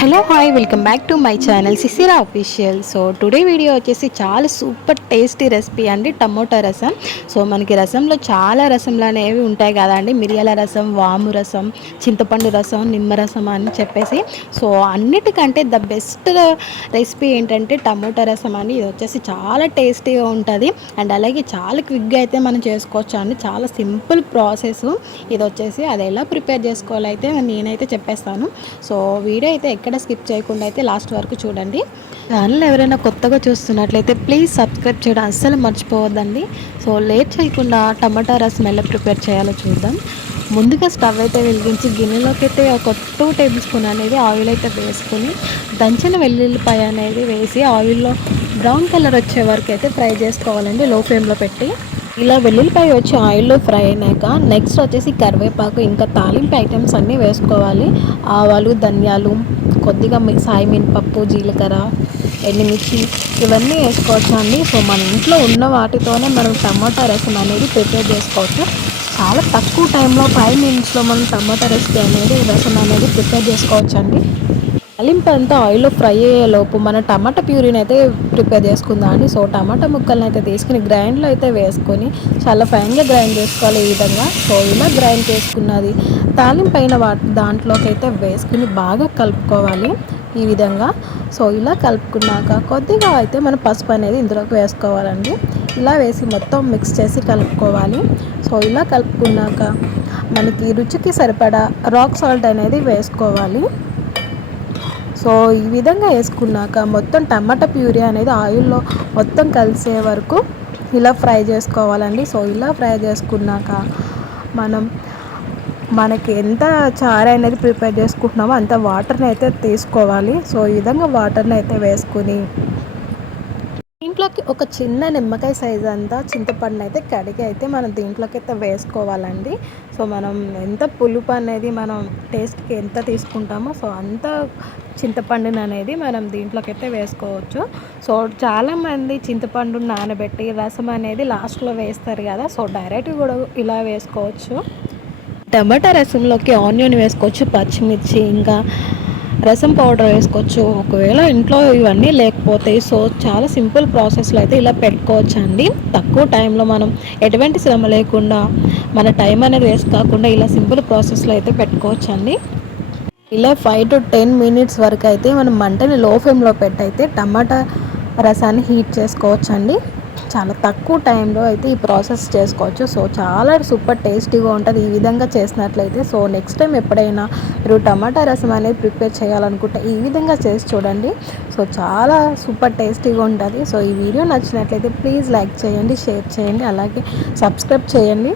Hello hi welcome back to my channel సిసిరా official. So today video వచ్చేసి చాలా super tasty recipe అండి, tomato రసం. So మనకి రసంలో చాలా రసంలు అనేవి ఉంటాయి కదండి, మిరియాల రసం, వాము రసం, చింతపండు రసం, నిమ్మరసం అని చెప్పేసి. సో అన్నిటికంటే ద బెస్ట్ రెసిపీ ఏంటంటే టమోటా రసం అని. ఇది వచ్చేసి చాలా టేస్టీగా ఉంటుంది అండ్ అలాగే చాలా క్విక్గా అయితే మనం చేసుకోవచ్చు అండి. చాలా సింపుల్ ప్రాసెస్ ఇది వచ్చేసి. అది ఎలా ప్రిపేర్ చేసుకోవాలో అయితే నేనైతే చెప్పేస్తాను. సో వీడియో అయితే ఎక్కడ స్కిప్ చేయకుండా అయితే లాస్ట్ వరకు చూడండి. ఛానల్ ఎవరైనా కొత్తగా చూస్తున్నట్లయితే ప్లీజ్ సబ్స్క్రైబ్ చేయడం అస్సలు మర్చిపోవద్దండి. సో లేట్ చేయకుండా టమాటా రసం ఎలా ప్రిపేర్ చేయాలో చూద్దాం. ముందుగా స్టవ్ అయితే వెలిగించి గిన్నెలోకి అయితే ఒక 2 టేబుల్ స్పూన్ అనేది ఆయిల్ అయితే వేసుకొని దంచిన వెల్లుల్లిపాయ అనేది వేసి ఆయిల్లో బ్రౌన్ కలర్ వచ్చే వరకు అయితే ఫ్రై చేసుకోవాలండి, లో ఫ్లేమ్లో పెట్టి. ఇలా వెల్లుల్లిపాయ వచ్చి ఆయిల్లో ఫ్రై అయినాక నెక్స్ట్ వచ్చేసి కరివేపాకు ఇంకా తాలింపు ఐటమ్స్ అన్నీ వేసుకోవాలి. ఆవాలు, ధనియాలు, కొద్దిగా సాయి మినపప్పు, జీలకర్ర, ఎండుమిర్చి ఇవన్నీ వేసుకోవచ్చు అండి. సో మన ఇంట్లో ఉన్న వాటితోనే మనం టమాటా రసం అనేది ప్రిపేర్ చేసుకోవచ్చు. చాలా తక్కువ టైంలో 5 మినిట్స్లో మనం టమాటా రెసిపీ అనేది రసం అనేది ప్రిపేర్ చేసుకోవచ్చు అండి. తాలింపు అంతా ఆయిల్లో ఫ్రై అయ్యేలోపు మన టమాటా ప్యూరీని అయితే ప్రిపేర్ చేసుకుందాం అండి. సో టమాటా ముక్కల్ని అయితే తీసుకుని గ్రైండ్లో అయితే వేసుకొని చాలా ఫైన్గా గ్రైండ్ చేసుకోవాలి ఈ విధంగా. సో ఇలా గ్రైండ్ చేసుకున్నది తాలింపు అయిన దాంట్లోకి అయితే వేసుకుని బాగా కలుపుకోవాలి ఈ విధంగా. సో ఇలా కలుపుకున్నాక కొద్దిగా అయితే మనం పసుపు అనేది ఇందులోకి వేసుకోవాలండి. ఇలా వేసి మొత్తం మిక్స్ చేసి కలుపుకోవాలి. సో ఇలా కలుపుకున్నాక మనకి రుచికి సరిపడా రాక్ సాల్ట్ అనేది వేసుకోవాలి. సో ఈ విధంగా వేసుకున్నాక మొత్తం టమాటా ప్యూరీ అనేది ఆయిల్లో మొత్తం కలిసే వరకు ఇలా ఫ్రై చేసుకోవాలండి. సో ఇలా ఫ్రై చేసుకున్నాక మనకి ఎంత చారు అనేది ప్రిపేర్ చేసుకుంటున్నామో అంత వాటర్ని అయితే తీసుకోవాలి. సో ఈ విధంగా వాటర్ని అయితే వేసుకుని దీంట్లోకి ఒక చిన్న నిమ్మకాయ సైజ్ అంతా చింతపండు అయితే కడిగి అయితే మనం దీంట్లోకి అయితే వేసుకోవాలండి. సో మనం ఎంత పులుపు అనేది మనం టేస్ట్కి ఎంత తీసుకుంటామో సో అంత చింతపండుని అనేది మనం దీంట్లోకి అయితే వేసుకోవచ్చు. సో చాలామంది చింతపండు నానబెట్టి రసం అనేది లాస్ట్లో వేస్తారు కదా, సో డైరెక్ట్గా కూడా ఇలా వేసుకోవచ్చు. టమాటా రసంలోకి ఆనియన్ వేసుకోవచ్చు, పచ్చిమిర్చి, ఇంకా రసం పౌడర్ వేసుకోవచ్చు. ఒకవేళ ఇంట్లో ఇవన్నీ లేకపోతే సో చాలా సింపుల్ ప్రాసెస్లో అయితే ఇలా పెట్టుకోవచ్చు అండి. తక్కువ టైంలో మనం ఎటువంటి శ్రమ లేకుండా మన టైం అనేది వేస్ట్ కాకుండా ఇలా సింపుల్ ప్రాసెస్లో అయితే పెట్టుకోవచ్చు అండి. ఇలా 5 to 10 మినిట్స్ వరకు అయితే మనం మంటని లో ఫ్లేమ్లో పెట్టి అయితే టమాటా రసాన్ని హీట్ చేసుకోవచ్చు అండి. చాలా తక్కువ టైంలో అయితే ఈ ప్రాసెస్ చేసుకోవచ్చు. సో చాలా సూపర్ టేస్టీగా ఉంటుంది ఈ విధంగా చేసినట్లయితే. సో నెక్స్ట్ టైం ఎప్పుడైనా మీరు టమాటా రసం అనేది ప్రిపేర్ చేయాలనుకుంటే ఈ విధంగా చేసి చూడండి. సో చాలా సూపర్ టేస్టీగా ఉంటుంది. సో ఈ వీడియో నచ్చినట్లయితే ప్లీజ్ లైక్ చేయండి, షేర్ చేయండి, అలాగే సబ్స్క్రైబ్ చేయండి.